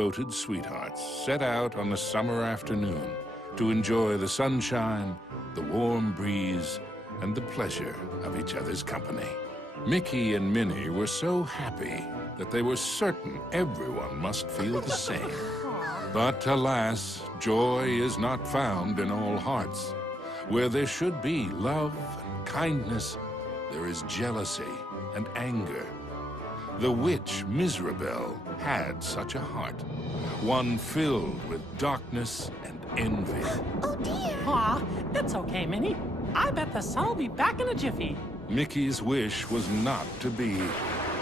devoted sweethearts set out on a summer afternoon to enjoy the sunshine, the warm breeze, and the pleasure of each other's company. Mickey and Minnie were so happy that they were certain everyone must feel the same. But alas, joy is not found in all hearts. Where there should be love and kindness, there is jealousy and anger. The witch Miserabel had such a heart, one filled with darkness and envy. Oh dear! Aw, it's okay, Minnie. I bet the sun will be back in a jiffy. Mickey's wish was not to be.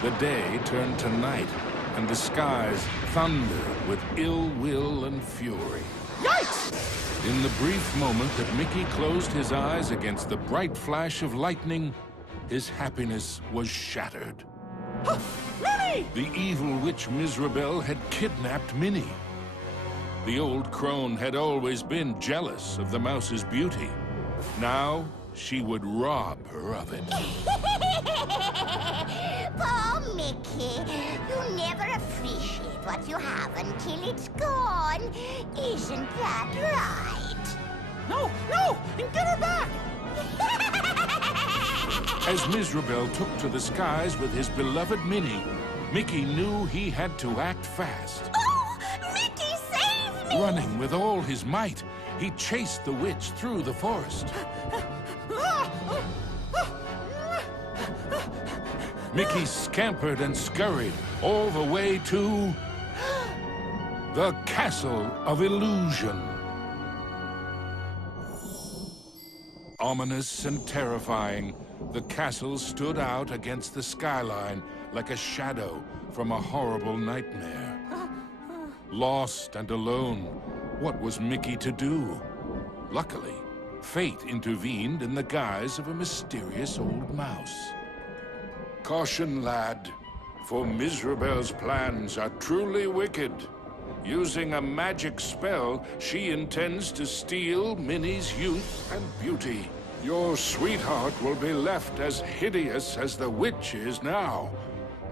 The day turned to night, and the skies thundered with ill will and fury. Yikes! In the brief moment that Mickey closed his eyes against the bright flash of lightning, his happiness was shattered. Minnie! The evil witch Miserabel had kidnapped Minnie. The old crone had always been jealous of the mouse's beauty. Now, she would rob her of it. Poor Mickey, you never appreciate what you have until it's gone. Isn't that right? No, no! Get her back! As Miserabel took to the skies with his beloved Minnie, Mickey knew he had to act fast. Oh, Mickey, save me! Running with all his might, he chased the witch through the forest. Mickey scampered and scurried all the way to the Castle of Illusion. Ominous and terrifying, the castle stood out against the skyline like a shadow from a horrible nightmare. Lost and alone, what was Mickey to do? Luckily, fate intervened in the guise of a mysterious old mouse. Caution, lad, for Miserabel's plans are truly wicked. Using a magic spell, she intends to steal Minnie's youth and beauty. Your sweetheart will be left as hideous as the witch is now,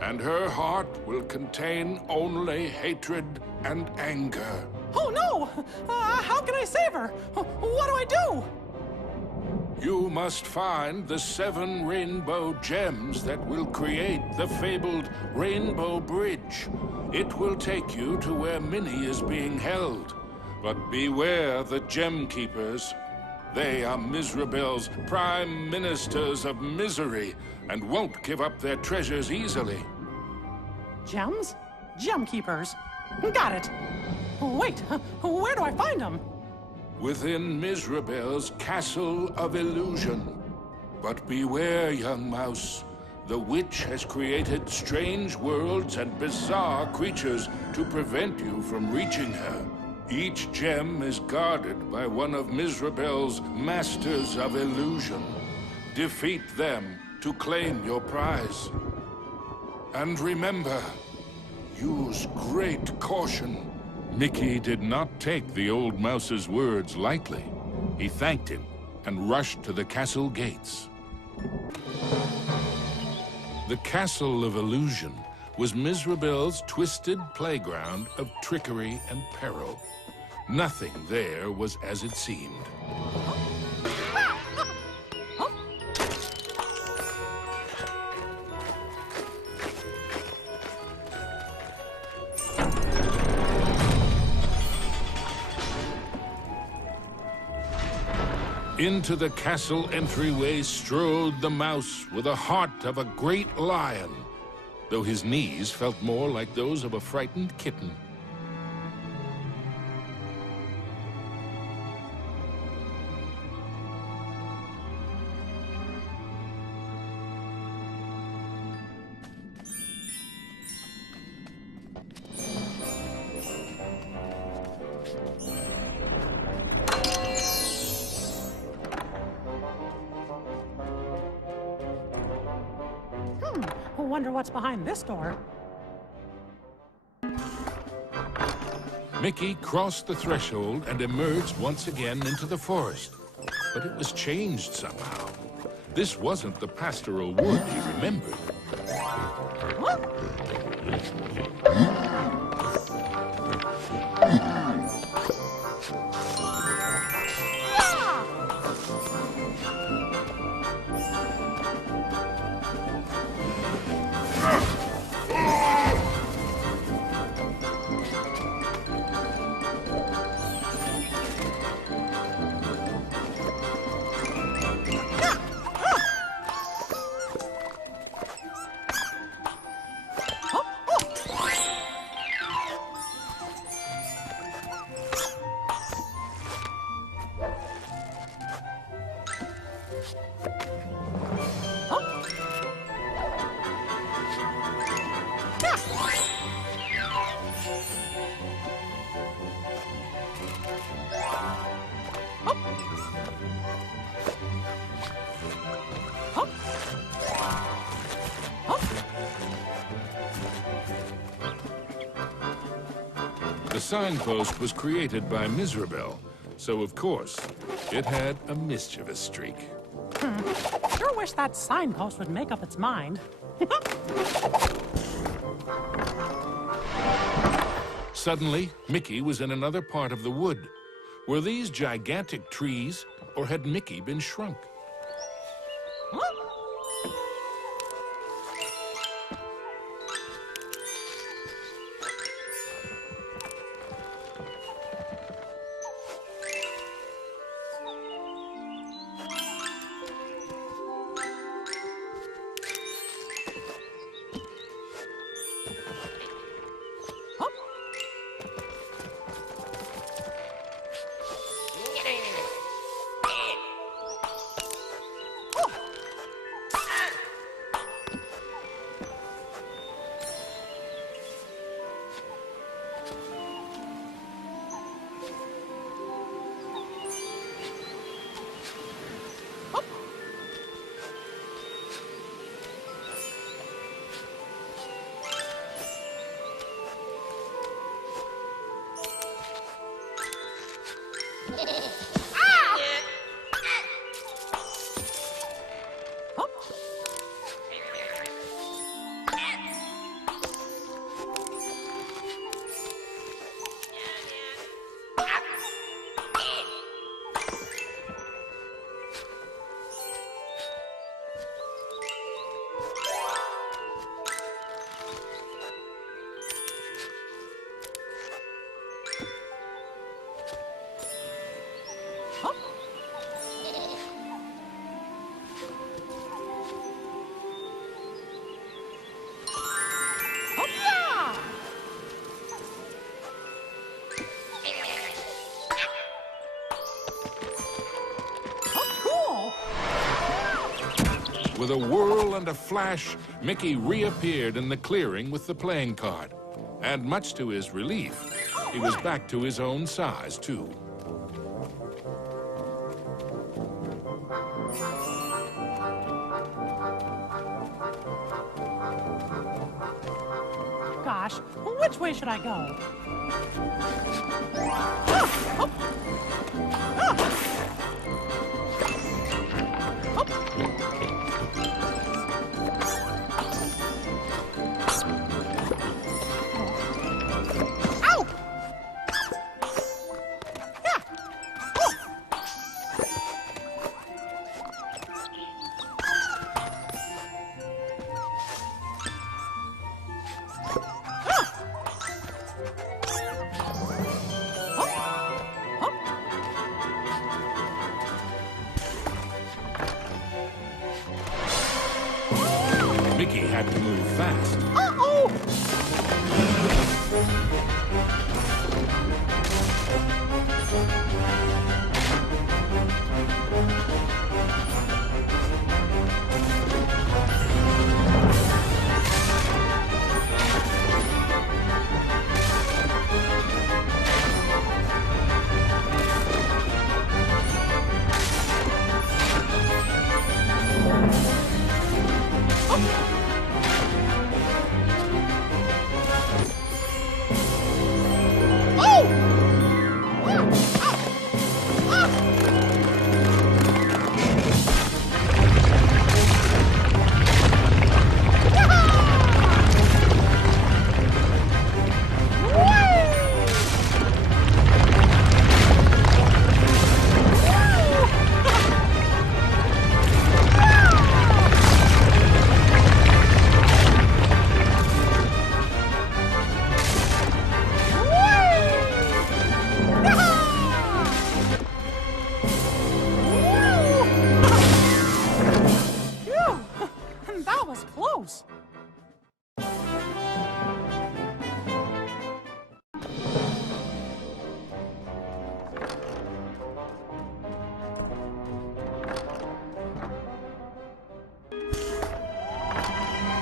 and her heart will contain only hatred and anger. Oh no! How can I save her? What do I do? You must find the 7 rainbow gems that will create the fabled Rainbow Bridge. It will take you to where Minnie is being held. But beware the Gem Keepers. They are Miserabel's prime ministers of misery and won't give up their treasures easily. Gems? Gem keepers. Got it. Wait, where do I find them? Within Miserabel's Castle of Illusion. But beware, young mouse. The witch has created strange worlds and bizarre creatures to prevent you from reaching her. Each gem is guarded by one of Miserabel's Masters of Illusion. Defeat them to claim your prize. And remember, use great caution. Mickey did not take the old mouse's words lightly. He thanked him and rushed to the castle gates. The Castle of Illusion was Miserabel's twisted playground of trickery and peril. Nothing there was as it seemed. Into the castle entryway strode the mouse with the heart of a great lion, though his knees felt more like those of a frightened kitten. Wonder what's behind this door. Mickey crossed the threshold and emerged once again into the forest. But it was changed somehow. This wasn't the pastoral wood he remembered. The signpost was created by Miserable, so of course, it had a mischievous streak. Sure wish that signpost would make up its mind. Suddenly, Mickey was in another part of the wood. Were these gigantic trees, or had Mickey been shrunk? With a whirl and a flash, Mickey reappeared in the clearing with the playing card. And much to his relief, he was back to his own size, too. Gosh, which way should I go? Mickey had to move fast.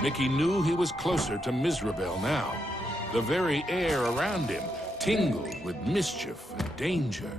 Mickey knew he was closer to Mizrabel now. The very air around him tingled with mischief and danger.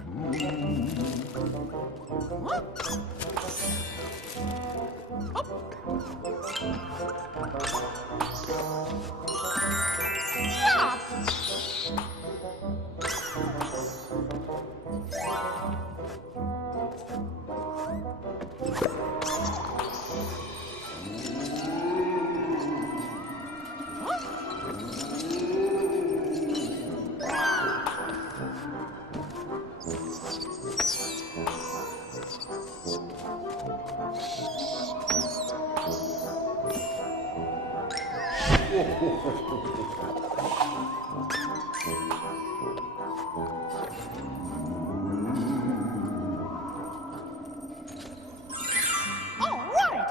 All right.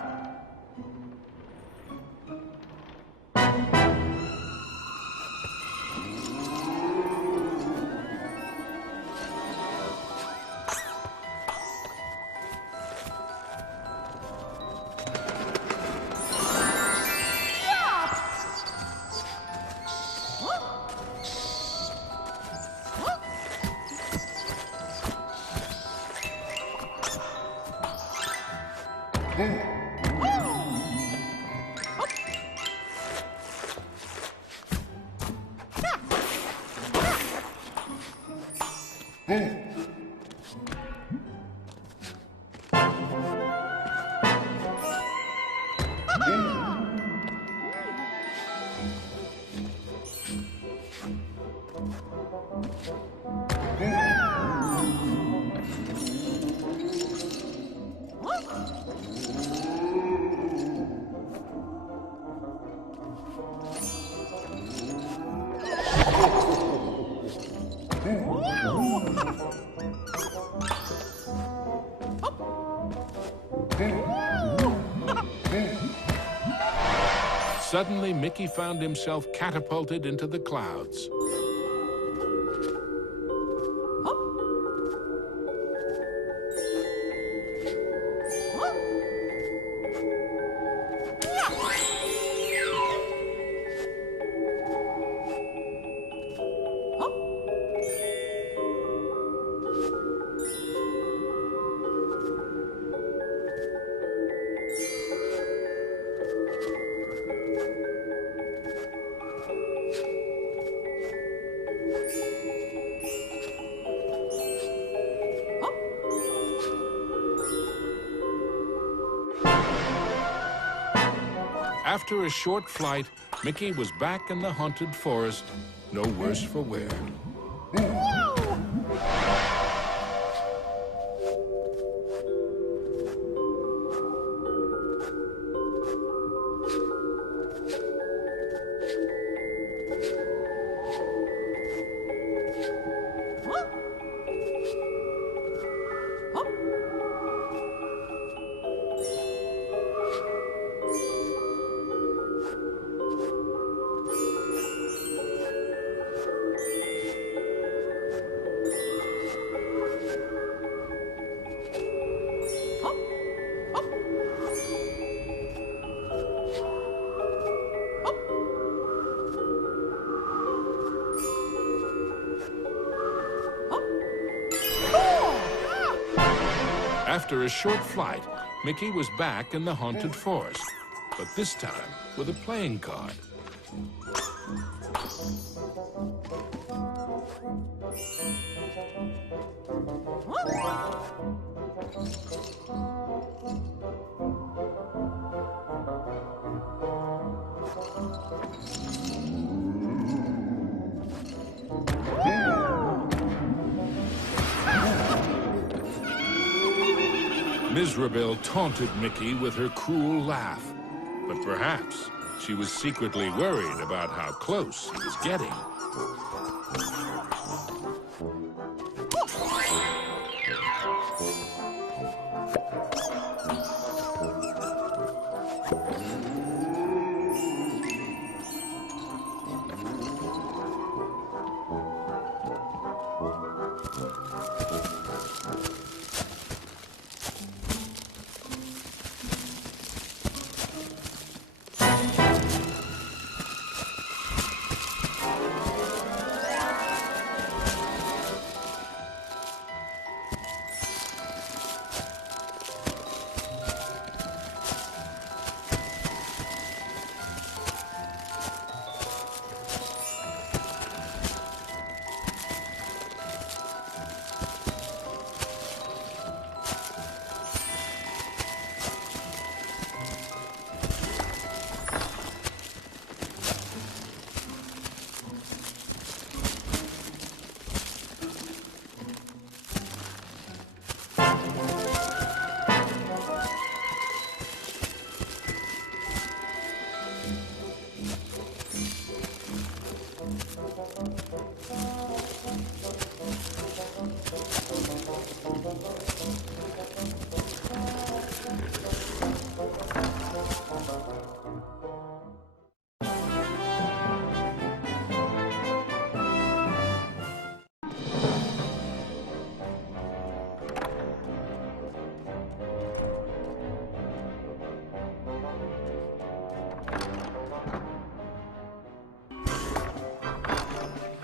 Suddenly, Mickey found himself catapulted into the clouds. After a short flight, Mickey was back in the haunted forest, no worse for wear. After a short flight, Mickey was back in the haunted forest, but this time with a playing card. Mizrabel taunted Mickey with her cruel laugh, but perhaps she was secretly worried about how close he was getting.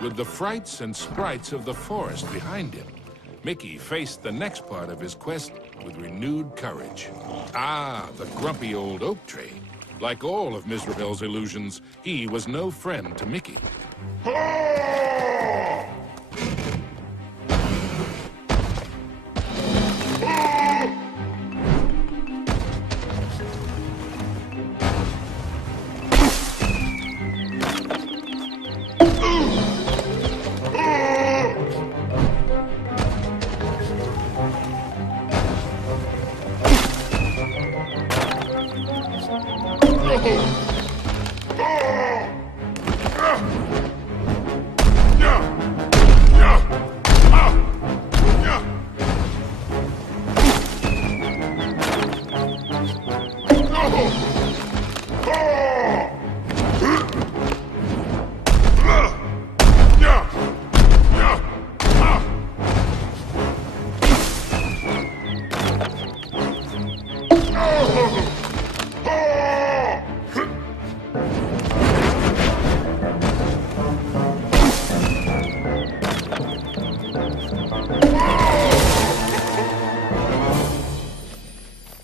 With the frights and sprites of the forest behind him, Mickey faced the next part of his quest with renewed courage. Ah, the grumpy old oak tree. Like all of Mizrabel's illusions, he was no friend to Mickey.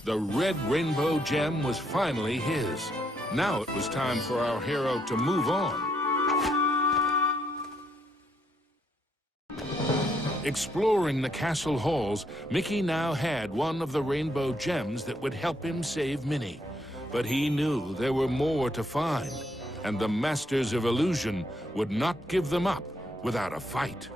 The red rainbow gem was finally his. Now it was time for our hero to move on. Exploring the castle halls, Mickey now had one of the rainbow gems that would help him save Minnie. But he knew there were more to find, and the Masters of Illusion would not give them up without a fight.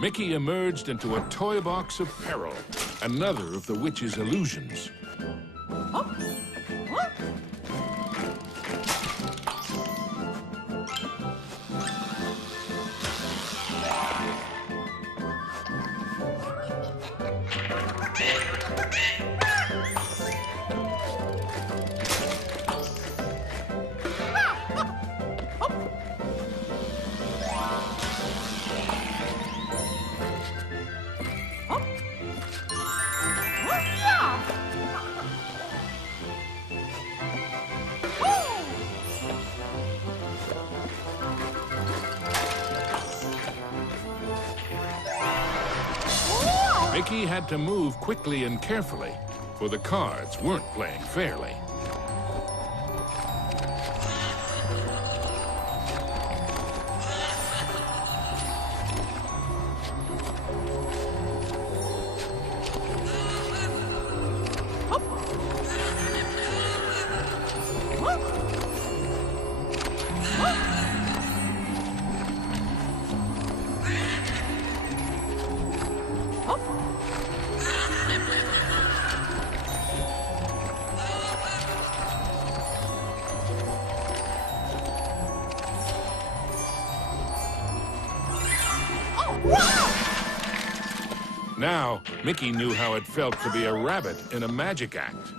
Mickey emerged into a toy box of peril, another of the witch's illusions. Mickey had to move quickly and carefully, for the cards weren't playing fairly. Now, Mickey knew how it felt to be a rabbit in a magic act.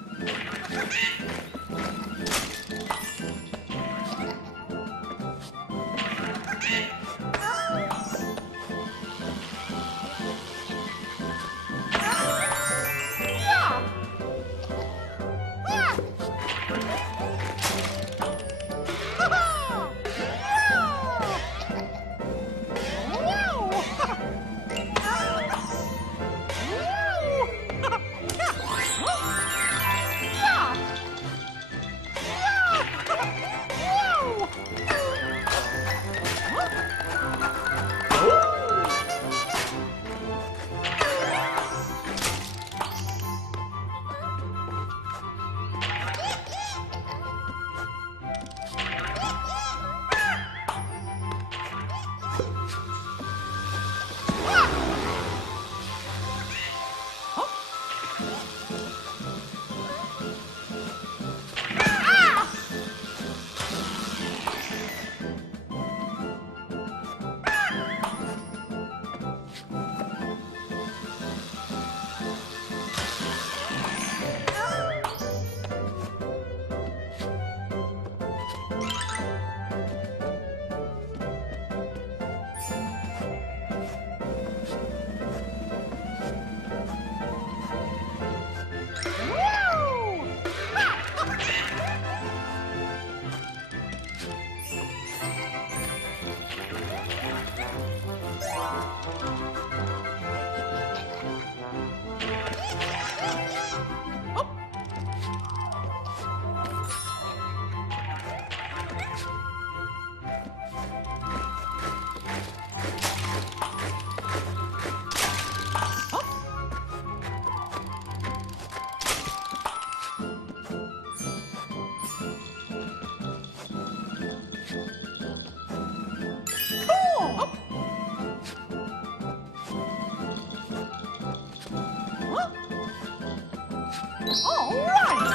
All right!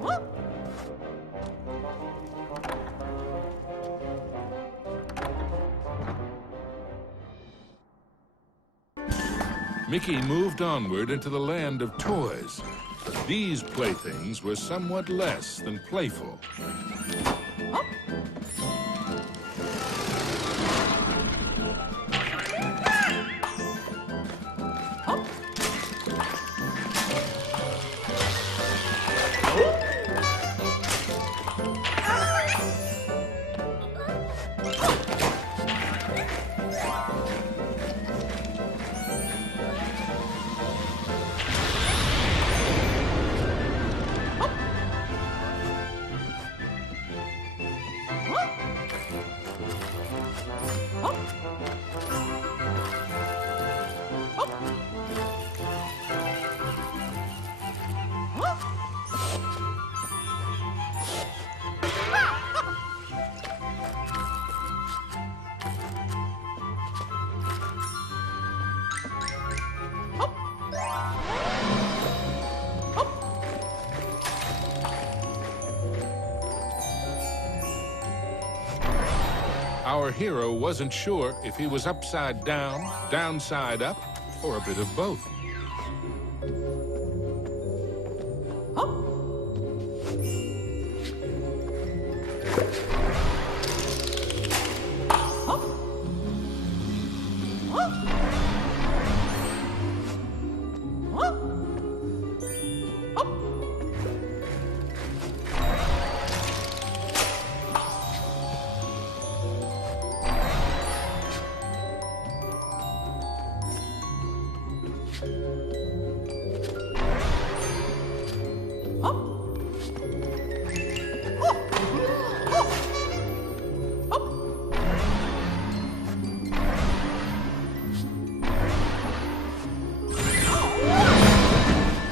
Woo! Mickey moved onward into the land of toys. These playthings were somewhat less than playful. Our hero wasn't sure if he was upside down, downside up, or a bit of both.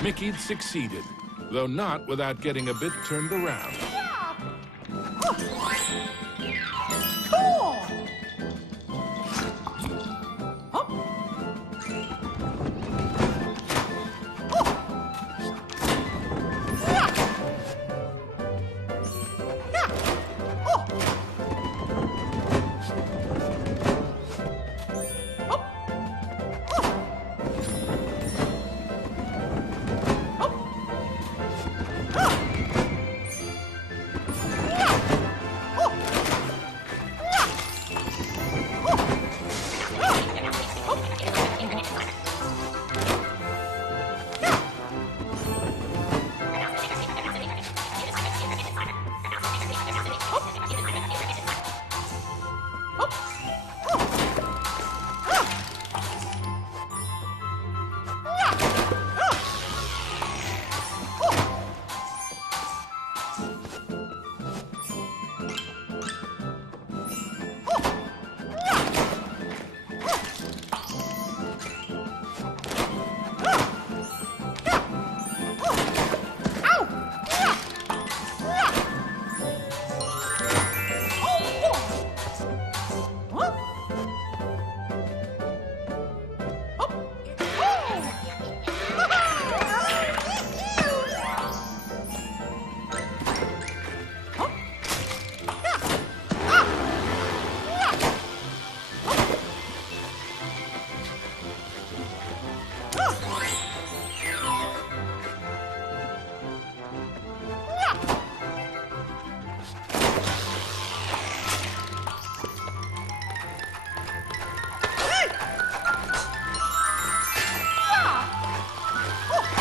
Mickey'd succeeded, though not without getting a bit turned around. Cool!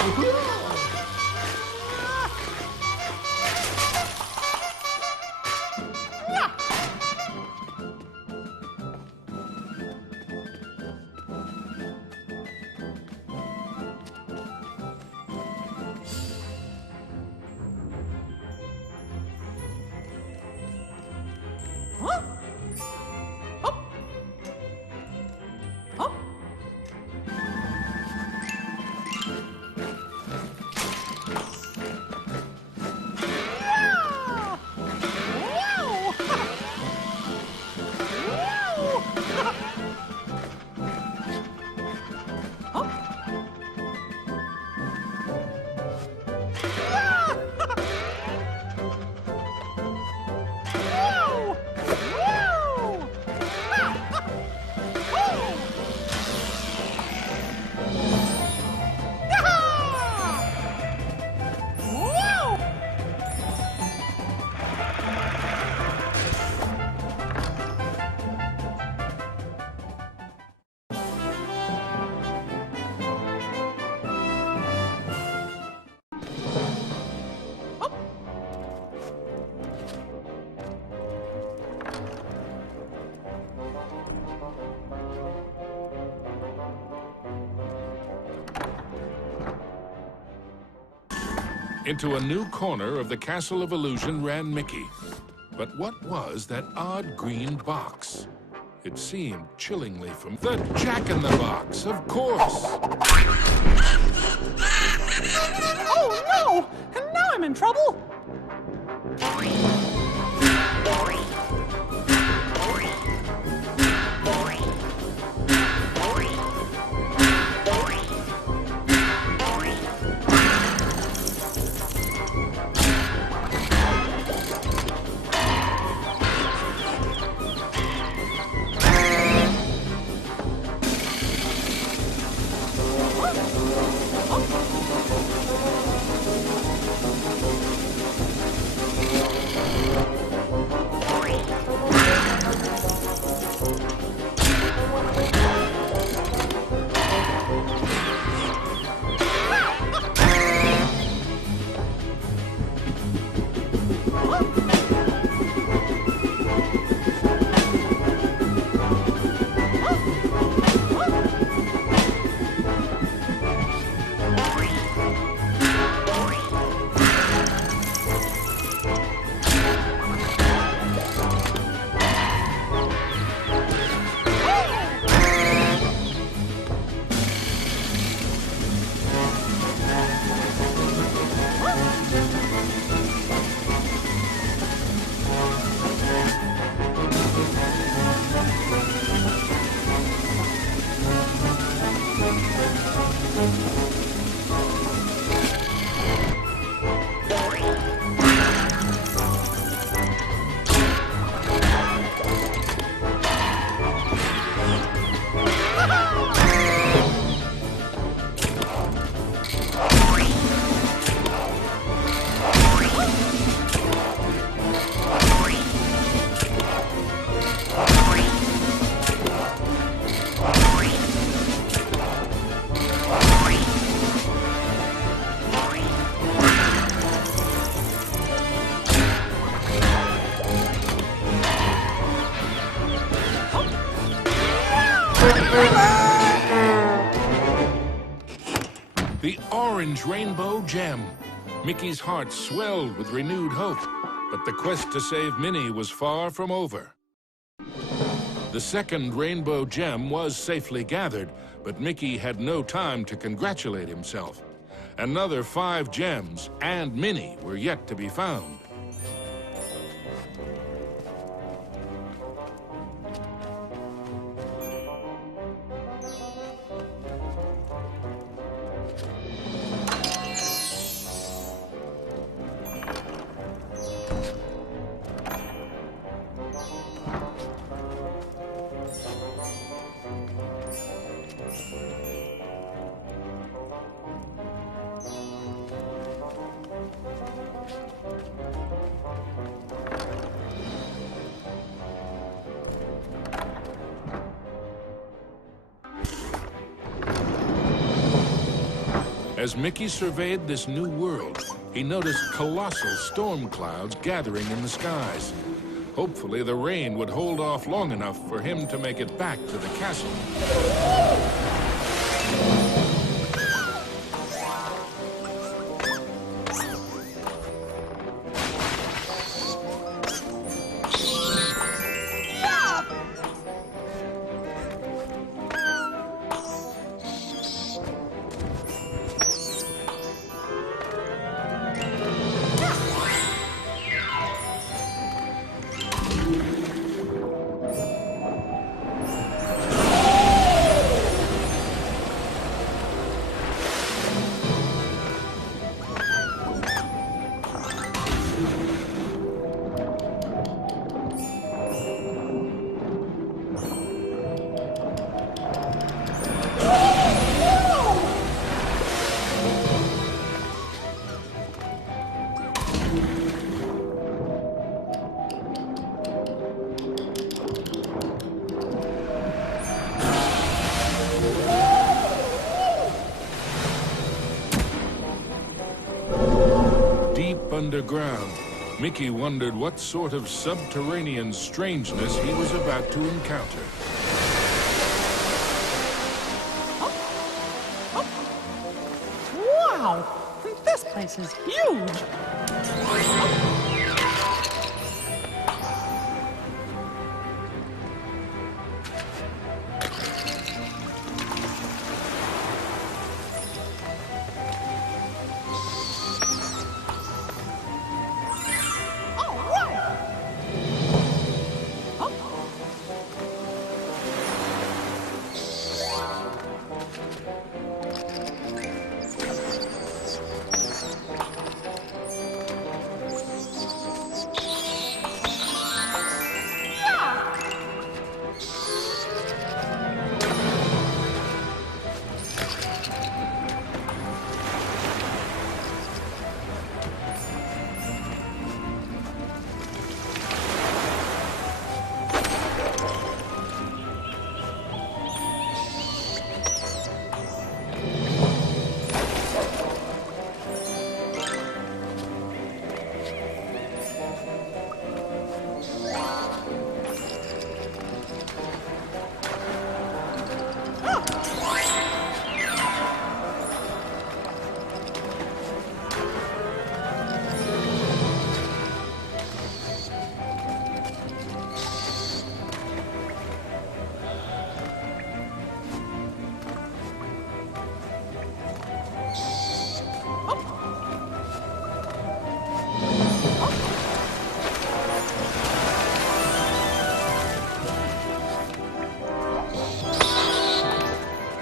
Huh? Oh. Oh. Yeah! Wow! Wow! Oh. Wow! Wow! Wow! Into a new corner of the Castle of Illusion ran Mickey. But what was that odd green box? It seemed chillingly from the Jack-in-the-Box, of course. Oh no! And now I'm in trouble! The orange rainbow gem. Mickey's heart swelled with renewed hope, but the quest to save Minnie was far from over. The second rainbow gem was safely gathered, but Mickey had no time to congratulate himself. Another 5 gems and Minnie were yet to be found. As Mickey surveyed this new world, he noticed colossal storm clouds gathering in the skies. Hopefully, the rain would hold off long enough for him to make it back to the castle. Underground, Mickey wondered what sort of subterranean strangeness he was about to encounter. Wow! This place is huge!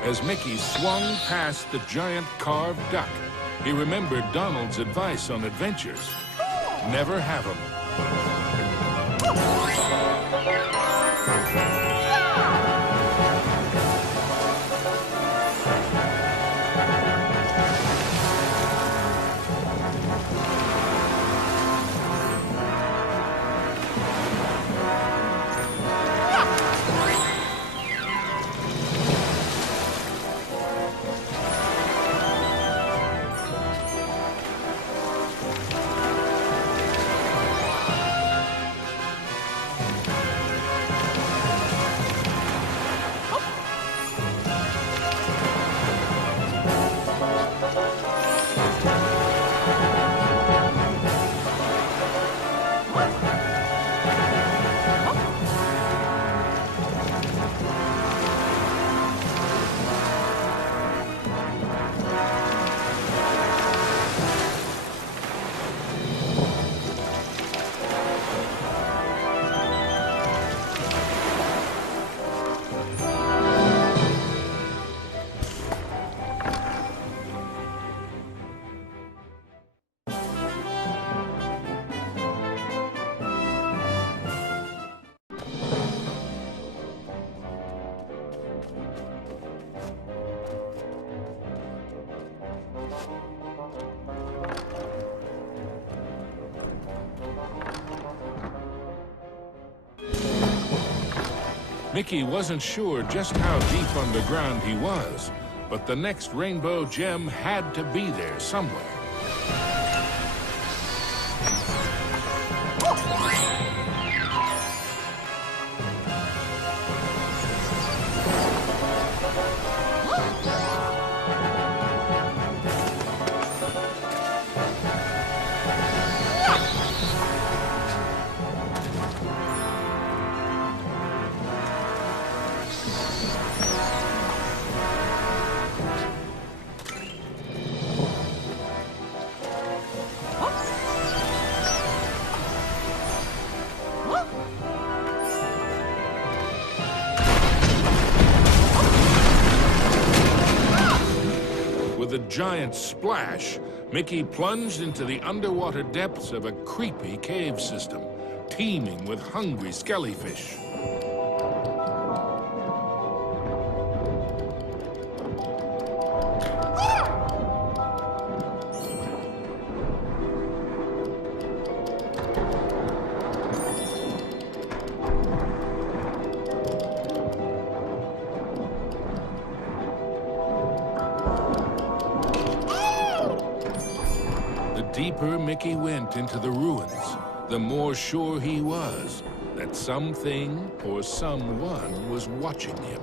As Mickey swung past the giant carved duck, he remembered Donald's advice on adventures. Never have 'em. Mickey wasn't sure just how deep underground he was, But the next rainbow gem had to be there somewhere. With a giant splash, Mickey plunged into the underwater depths of a creepy cave system, teeming with hungry skellyfish. The deeper Mickey went into the ruins, the more sure he was that something or someone was watching him.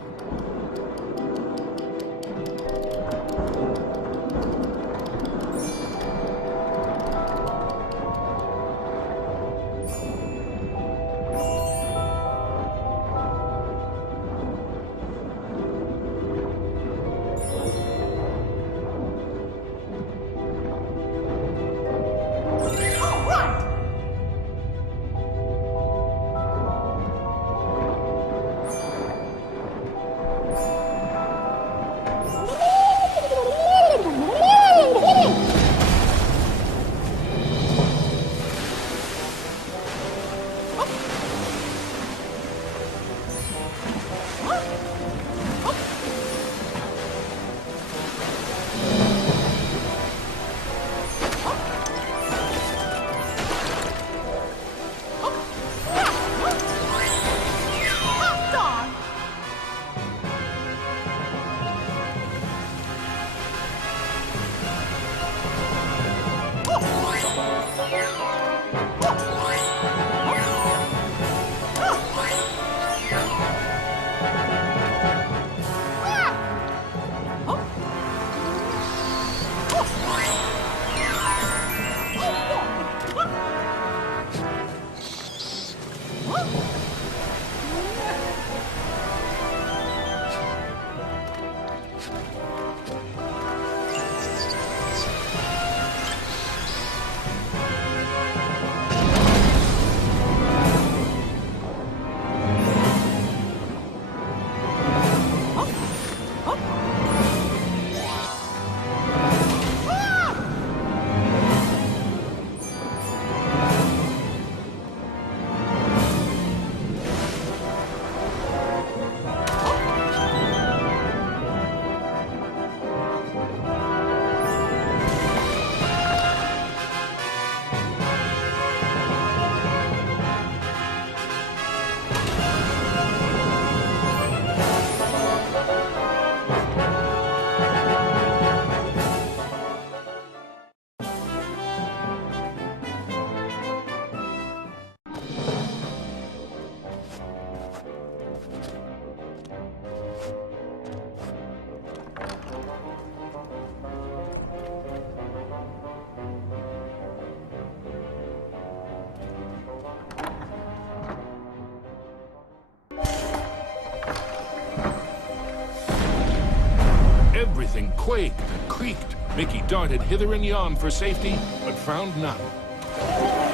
Everything quaked and creaked. Mickey darted hither and yon for safety, but found none.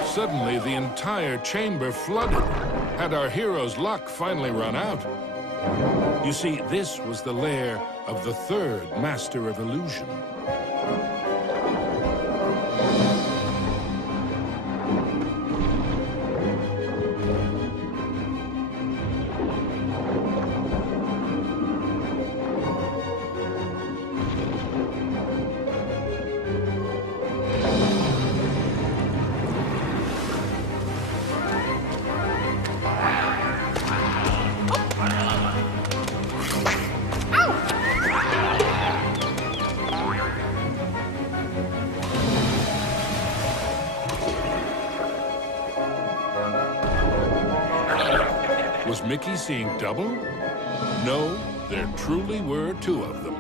Suddenly, the entire chamber flooded. Had our hero's luck finally run out? You see, this was the lair of the third Master of Illusion. Mickey seeing double? No, there truly were two of them.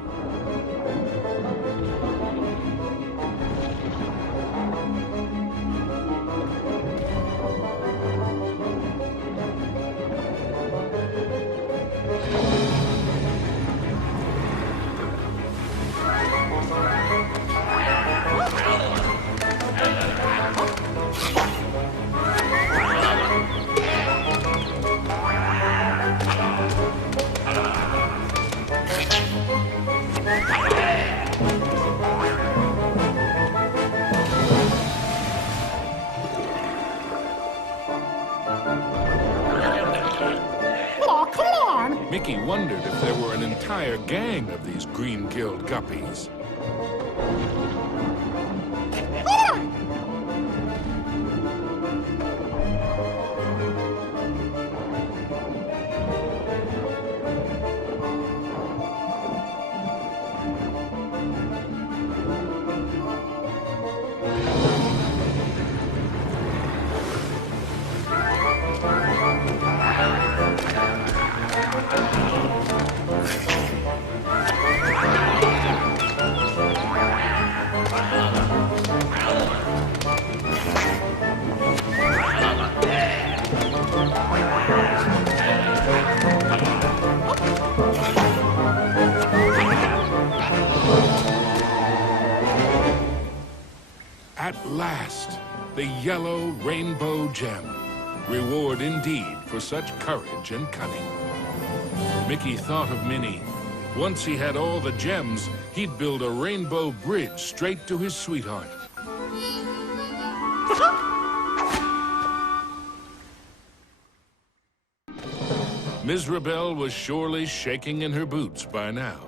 Oh, come on! Mickey wondered if there were an entire gang of these green-gilled guppies. At last, the yellow rainbow gem. Reward indeed for such courage and cunning. Mickey thought of Minnie. Once he had all the gems, he'd build a rainbow bridge straight to his sweetheart. Mizrabel was surely shaking in her boots by now.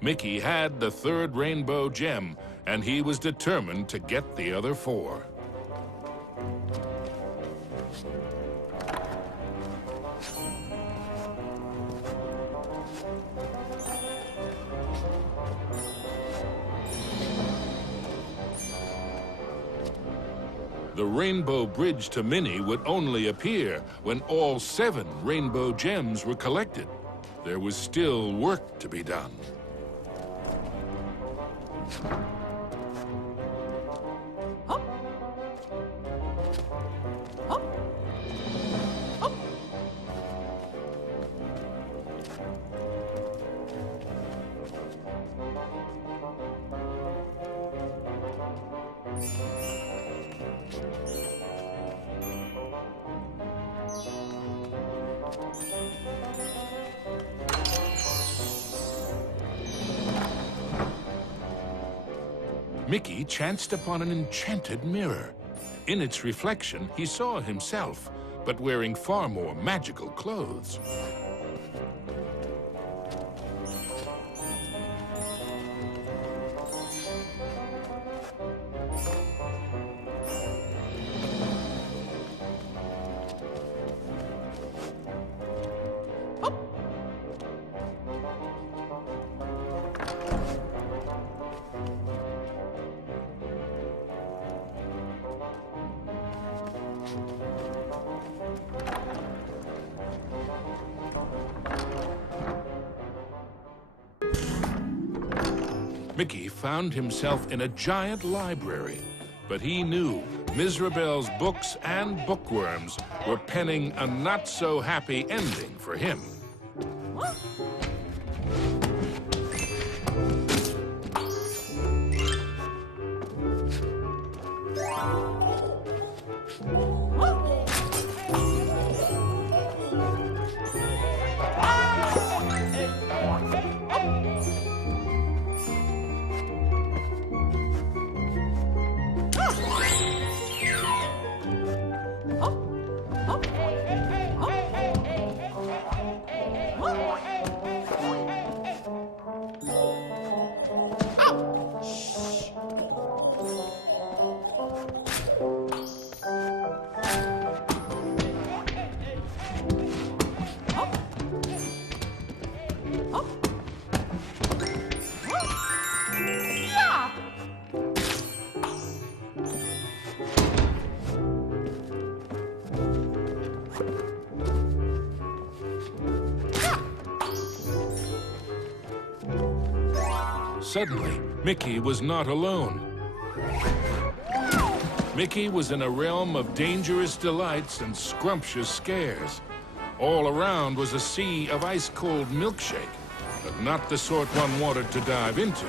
Mickey had the third rainbow gem, and he was determined to get the other four. The rainbow bridge to Minnie would only appear when all 7 rainbow gems were collected. There was still work to be done. Huh? Huh? Huh? Mickey chanced upon an enchanted mirror. In its reflection, he saw himself, but wearing far more magical clothes. Mickey found himself in a giant library, but he knew Mizrabel's books and bookworms were penning a not-so-happy ending for him. Suddenly, Mickey was not alone. Mickey was in a realm of dangerous delights and scrumptious scares. All around was a sea of ice-cold milkshake, but not the sort one wanted to dive into.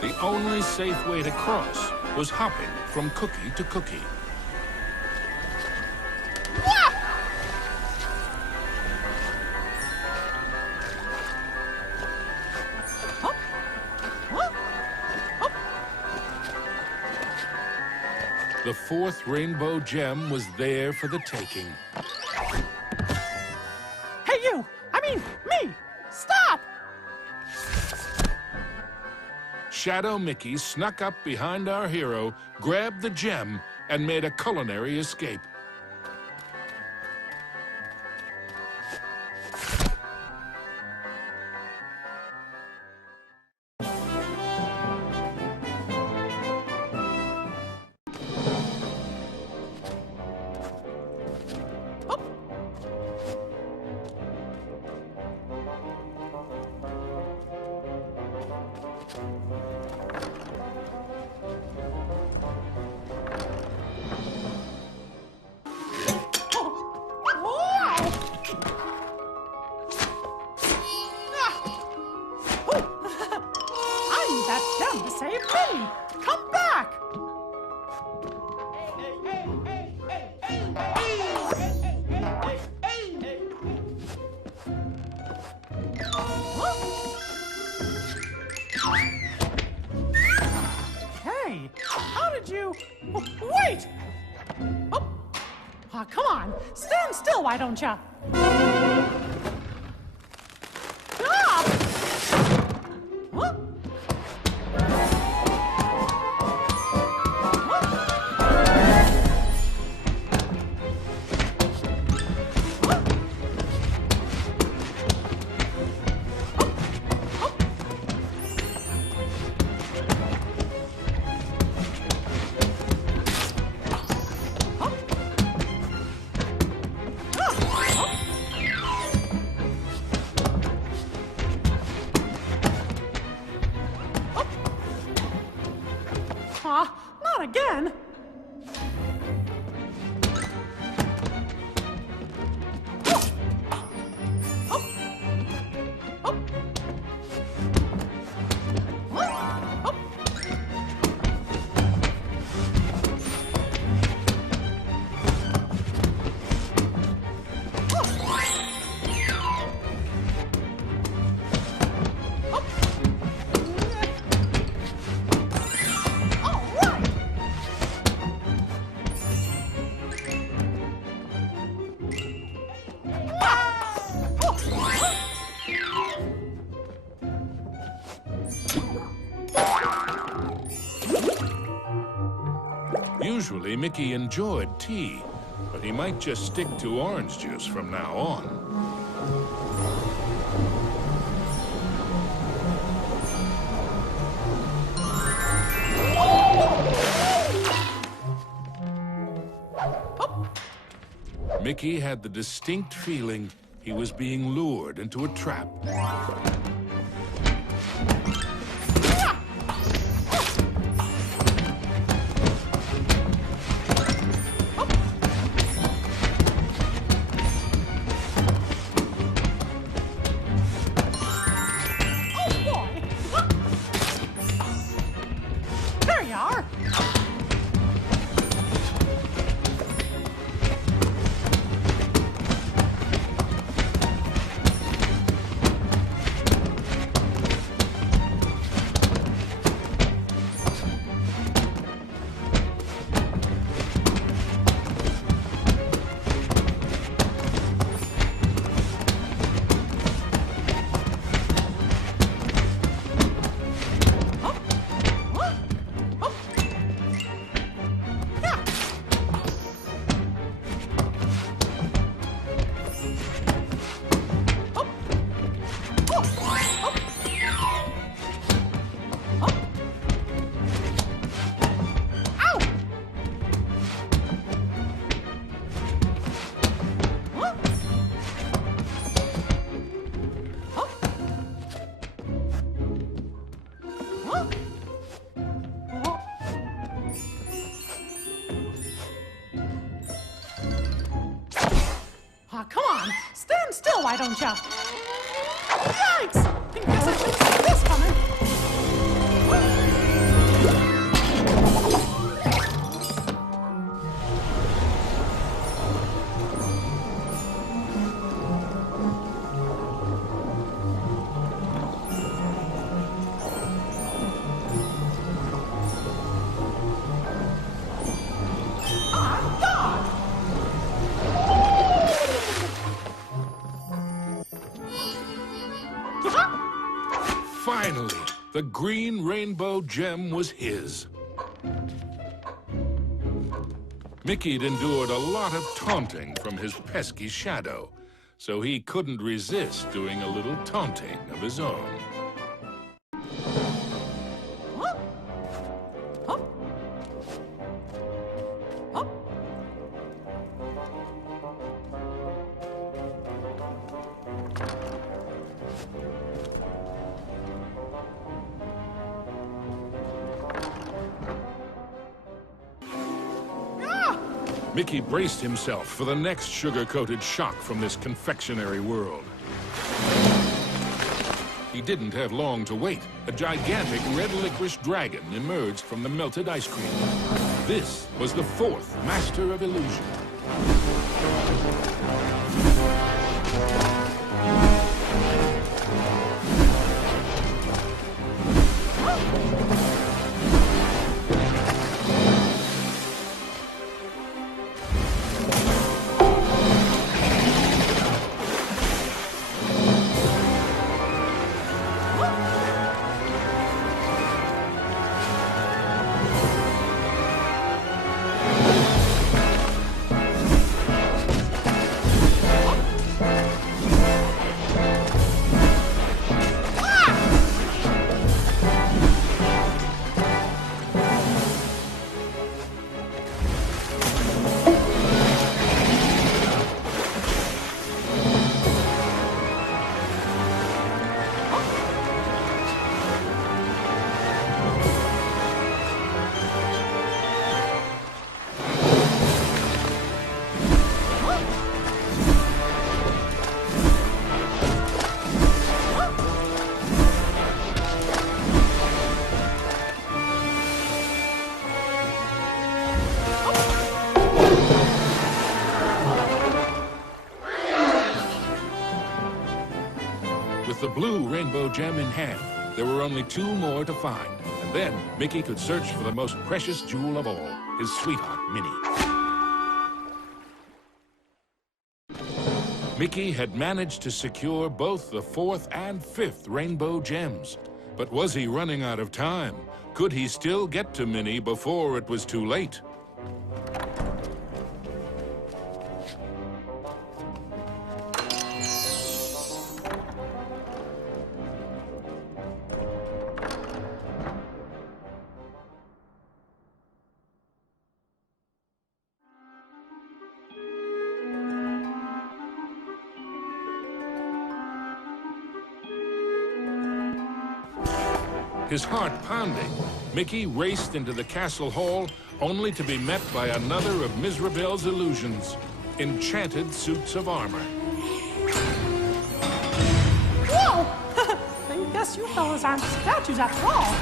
The only safe way to cross was hopping from cookie to cookie. The fourth rainbow gem was there for the taking. Hey, you! I mean, me! Stop! Shadow Mickey snuck up behind our hero, grabbed the gem, and made a culinary escape. To save me! Come back! Hey, how did you... Wait! Oh, come on, stand still, why don't you? Stop! Huh? Not again! Usually, Mickey enjoyed tea, but he might just stick to orange juice from now on. Mickey had the distinct feeling he was being lured into a trap. Come on, stand still, why don't you? Yikes! I guess I should see this coming. Finally, The green rainbow gem was his. Mickey'd endured a lot of taunting from his pesky shadow, so he couldn't resist doing a little taunting of his own. Huh? Huh? Huh? Mickey braced himself for the next sugar-coated shock from this confectionery world. He didn't have long to wait. A gigantic red licorice dragon emerged from the melted ice cream. This was the fourth Master of Illusion. With the blue rainbow gem in hand, there were only two more to find. And then Mickey could search for the most precious jewel of all, his sweetheart, Minnie. Mickey had managed to secure both the fourth and fifth rainbow gems. But was he running out of time? Could he still get to Minnie before it was too late? His heart pounding, Mickey raced into the castle hall only to be met by another of Mizrabel's illusions, enchanted suits of armor. Whoa! I guess you fellas aren't statues after all.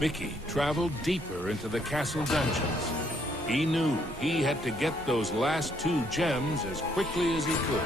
Mickey traveled deeper into the castle dungeons. He knew he had to get those last two gems as quickly as he could.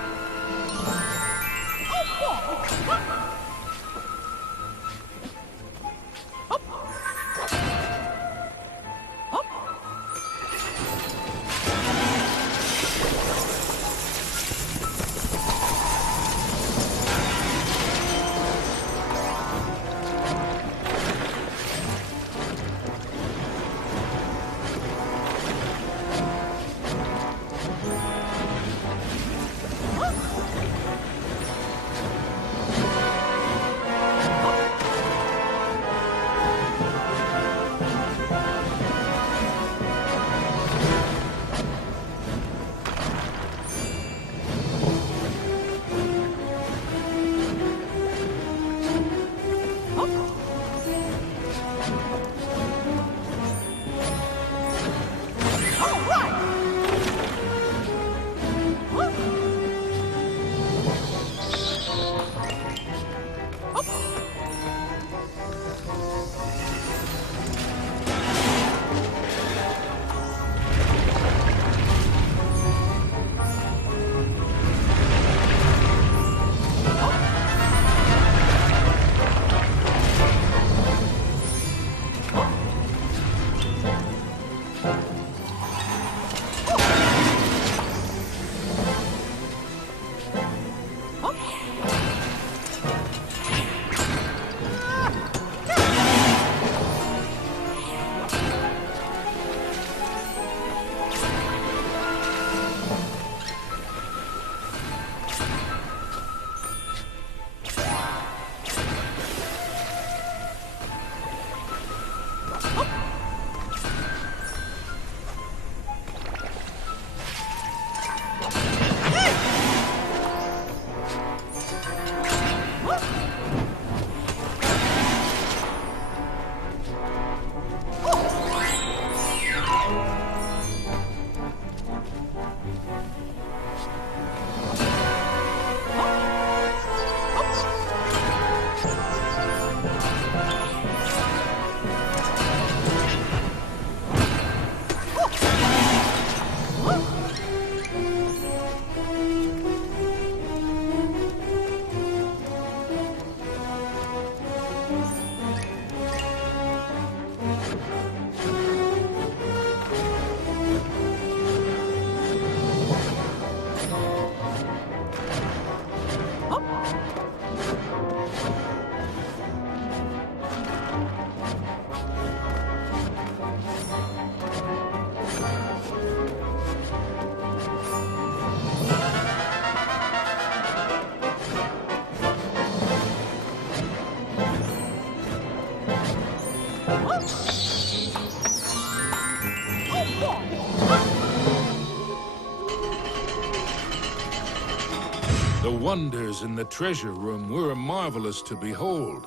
The wonders in the treasure room were marvelous to behold,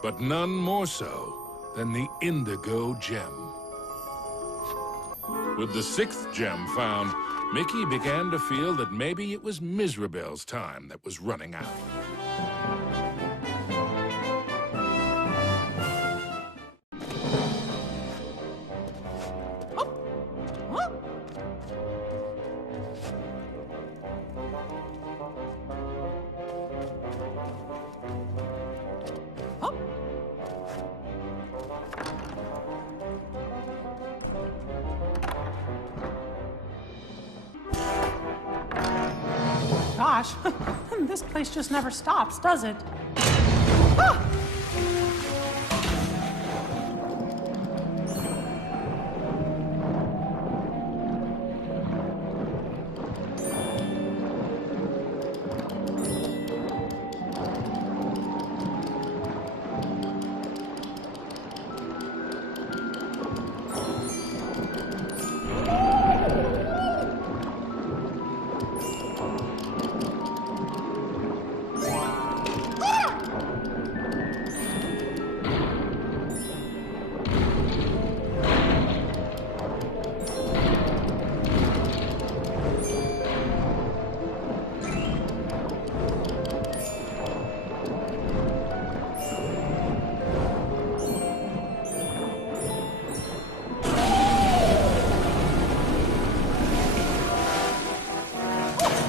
but none more so than the indigo gem. With the sixth gem found, Mickey began to feel that maybe it was Mizrabel's time that was running out. Gosh, this place just never stops, does it? Ah!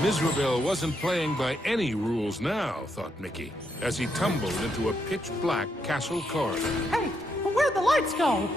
Mizrabel wasn't playing by any rules now, thought Mickey, as he tumbled into a pitch-black castle corridor. Hey, where'd the lights go?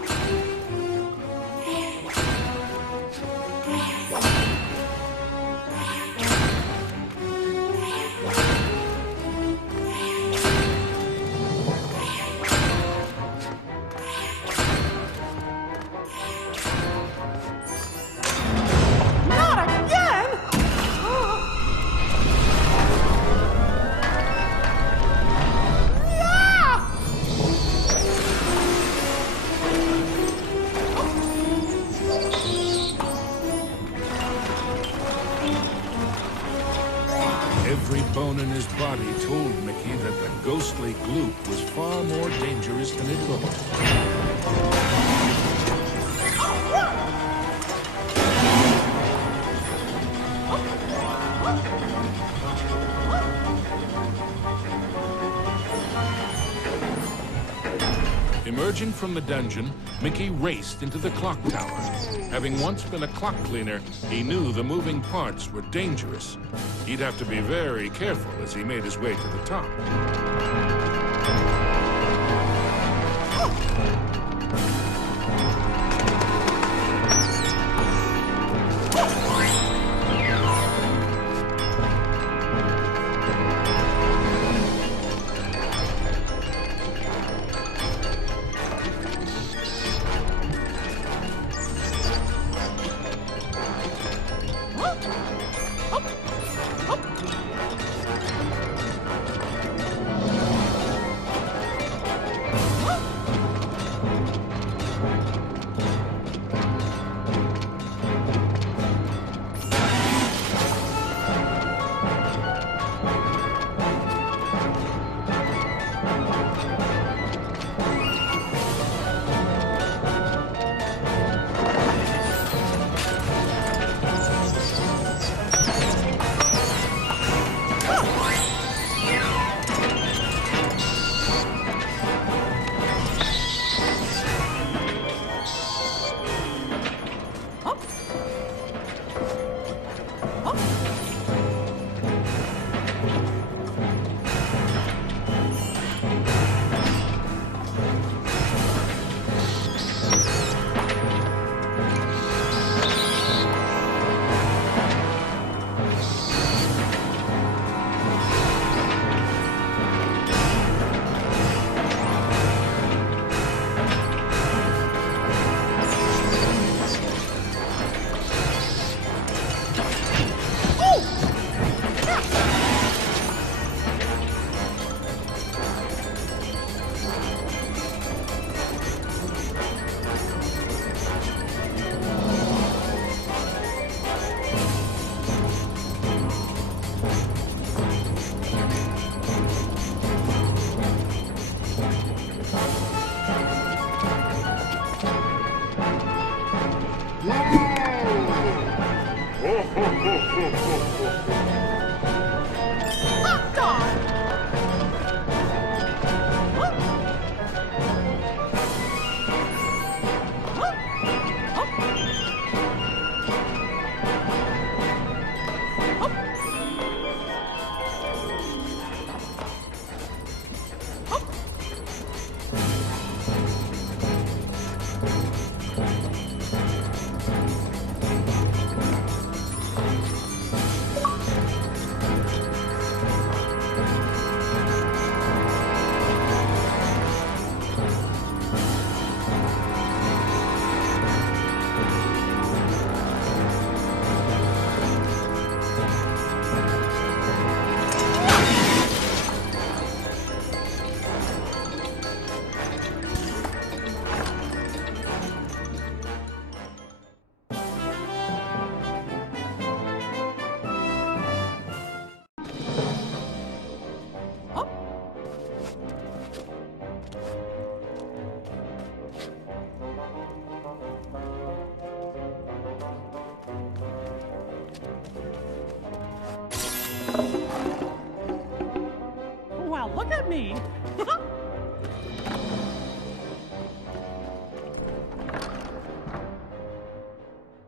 Every bone in his body told Mickey that the ghostly gloop was far more dangerous than it looked. Emerging from the dungeon, Mickey raced into the clock tower. Having once been a clock cleaner, he knew the moving parts were dangerous. He'd have to be very careful as he made his way to the top.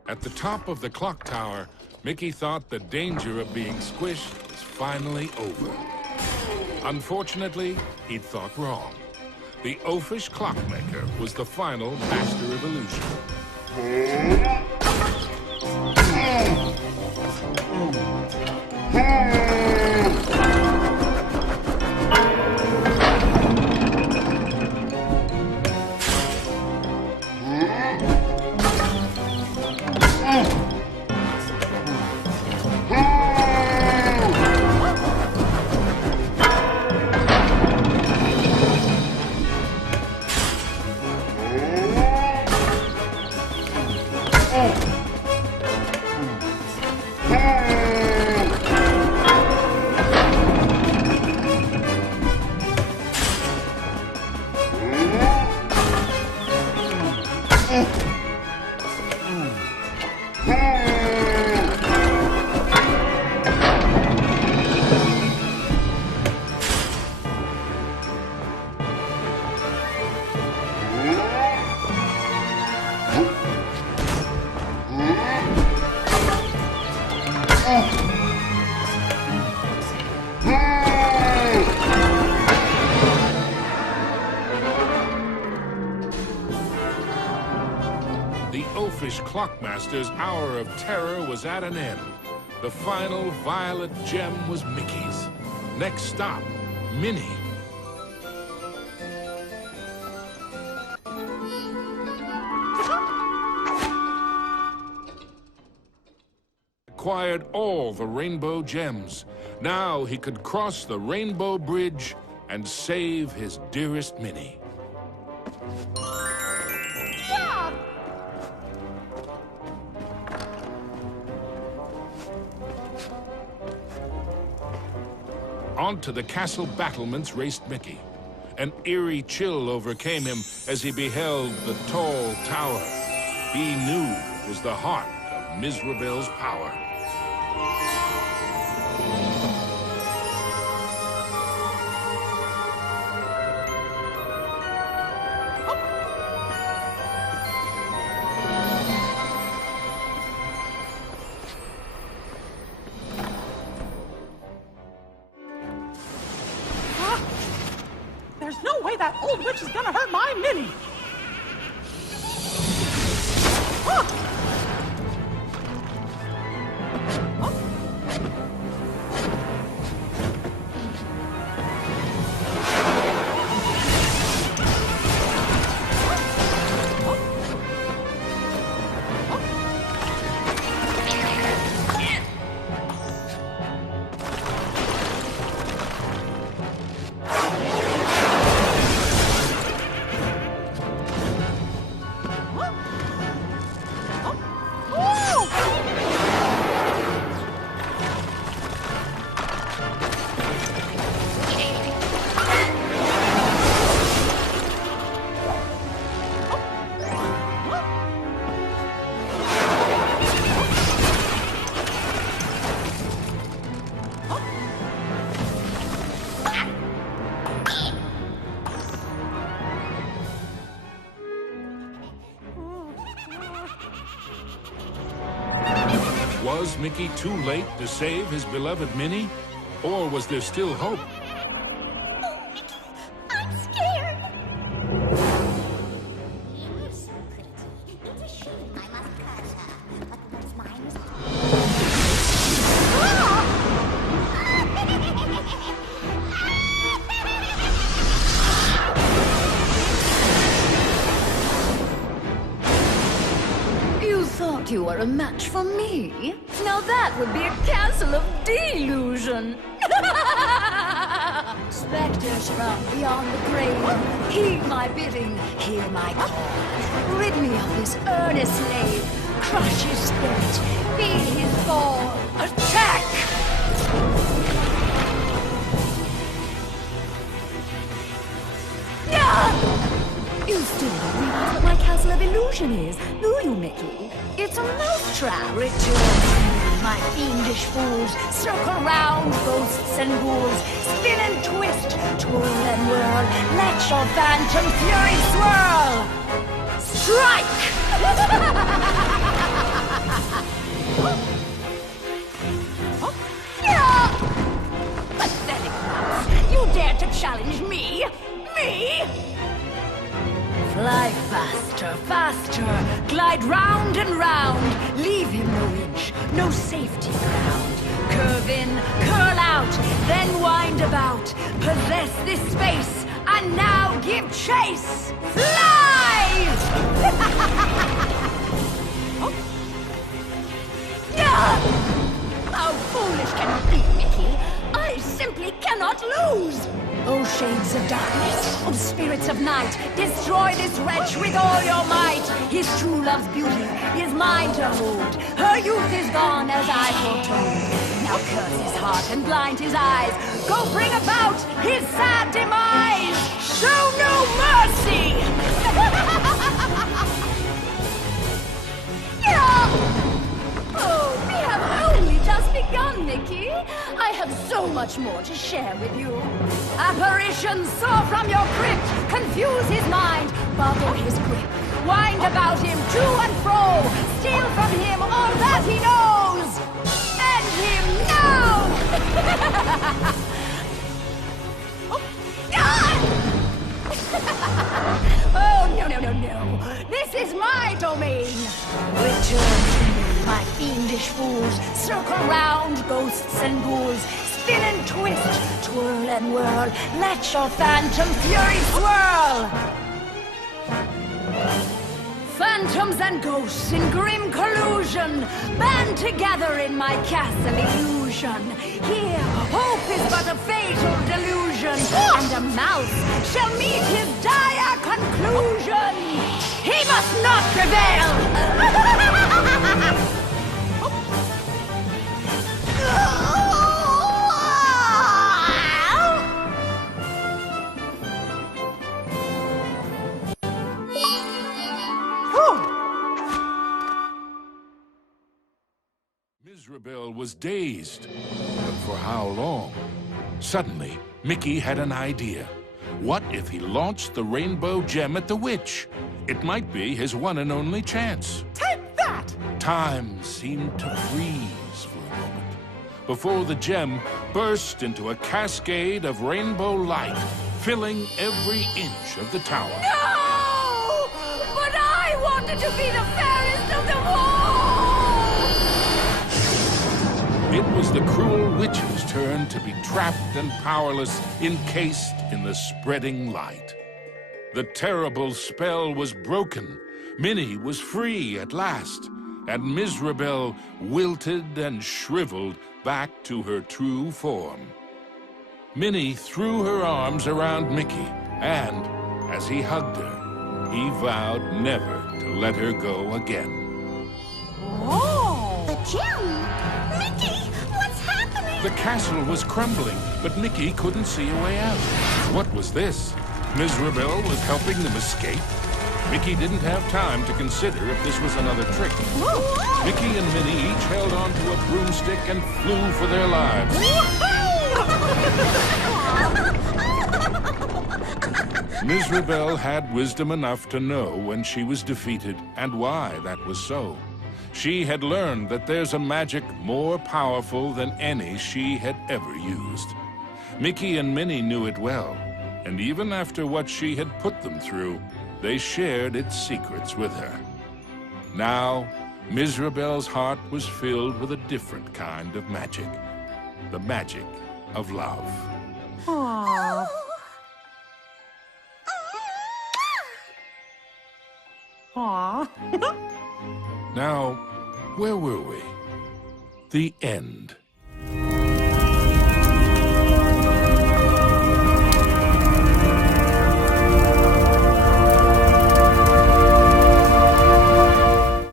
At the top of the clock tower, Mickey thought the danger of being squished was finally over. Unfortunately, he'd thought wrong. The oafish clockmaker was the final master of illusion. The oafish clockmaster's hour of terror was at an end. The final violet gem was Mickey's. Next stop, Minnie. Acquired all the rainbow gems. Now he could cross the rainbow bridge and save his dearest Minnie. Yeah! Onto the castle battlements raced Mickey. An eerie chill overcame him as he beheld the tall tower he knew was the heart of Mizrabel's power. There's no way that old witch is gonna hurt my Minnie! Was Mickey too late to save his beloved Minnie? Or was there still hope? Oh, Mickey, I'm scared. You're so pretty. It's a shame I must curse her. But what's mine is You thought you were a match for me? Now that would be a castle of delusion. Spectres from beyond the grave, heed my bidding, hear my call. Rid me of this earnest slave, crush his spirit, be his fall. Attack! You still don't realize what my castle of illusion is, do you, Mickey? It's a mousetrap. Return to me, my fiendish fools. Circle round, ghosts and ghouls. Spin and twist, twirl and whirl. Let your phantom fury swirl. Strike! no safety ground. Curve in, curl out, then wind about. Possess this space, and now give chase. Fly! Oh, How foolish can you be, Mickey? I simply cannot lose! O shades of darkness, O spirits of night, destroy this wretch with all your might! His true love's beauty is mine to hold. Her youth is gone as I foretold. Now curse his heart and blind his eyes. Go bring about his sad demise! Show no mercy! Oh, we have only just begun, Mickey. I have so much more to share with you. Apparitions soar from your crypt, confuse his mind, boggle his grip, wind about him to and fro, steal from him all that he knows. End him now! Oh, no. This is my domain. Return to me, my fiendish fools. Circle round, ghosts and ghouls. Spin and twist, twirl and whirl. Let your phantom fury swirl. Phantoms and ghosts in grim collusion band together in my castle illusion. Here, hope is but a fatal delusion, and a mouse shall meet his dire conclusion. He must not prevail! Mizrabel was dazed. But for how long? Suddenly, Mickey had an idea. What if he launched the rainbow gem at the witch? It might be his one and only chance. take that! Time seemed to freeze for a moment before the gem burst into a cascade of rainbow light, filling every inch of the tower. No! But I wanted to be the fairest of them all! It was the cruel witch's turn to be trapped and powerless, encased in the spreading light. The terrible spell was broken. Minnie was free at last, and Mizrabel wilted and shriveled back to her true form. Minnie threw her arms around Mickey, and as he hugged her, he vowed never to let her go again. Oh! The gem? Mickey, what's happening? The castle was crumbling, but Mickey couldn't see a way out. What was this? Mizrabel was helping them escape? Mickey didn't have time to consider if this was another trick. Mickey and Minnie each held onto a broomstick and flew for their lives. Mizrabel had wisdom enough to know when she was defeated and why that was so. She had learned that there's a magic more powerful than any she had ever used. Mickey and Minnie knew it well, and even after what she had put them through, they shared its secrets with her. Now, Mizrabel's heart was filled with a different kind of magic. The magic of love. Aww. Aww. Now, where were we? The end.